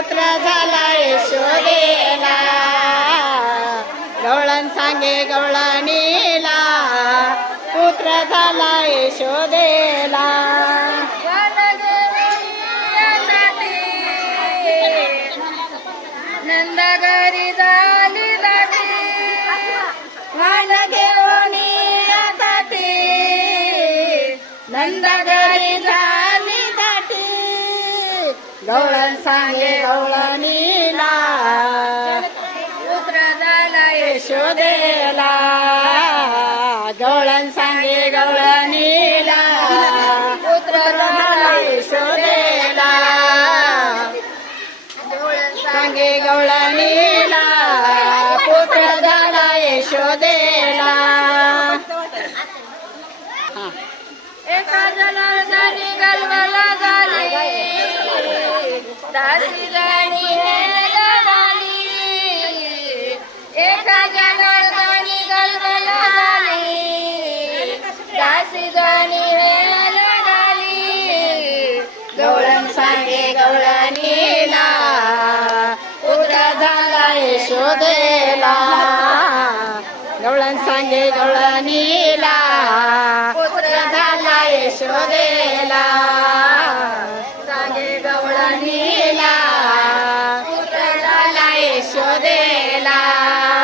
पुत्र झाला यशोदेला. गवळण सांगे गवळणीला. पुत्र झाला यशोदेला. नंदगरी झाली दाटी वाल घेऊन नंदगरी झाली गवळण सांगे गवळणीला पुत्र झाला यशोदेला. गवळण सांगे गवळणीला पुत्र झाला यशोदेला. सांगे गवळणीला पुत्र झाला यशोदेला. एका जनार्दनी झाली दासी गलबला झाली. दासी गवळण सांगे गवळणीला पुत्र झाला यशोदेला. गवळण सांगे गवळणीला શોધેલા.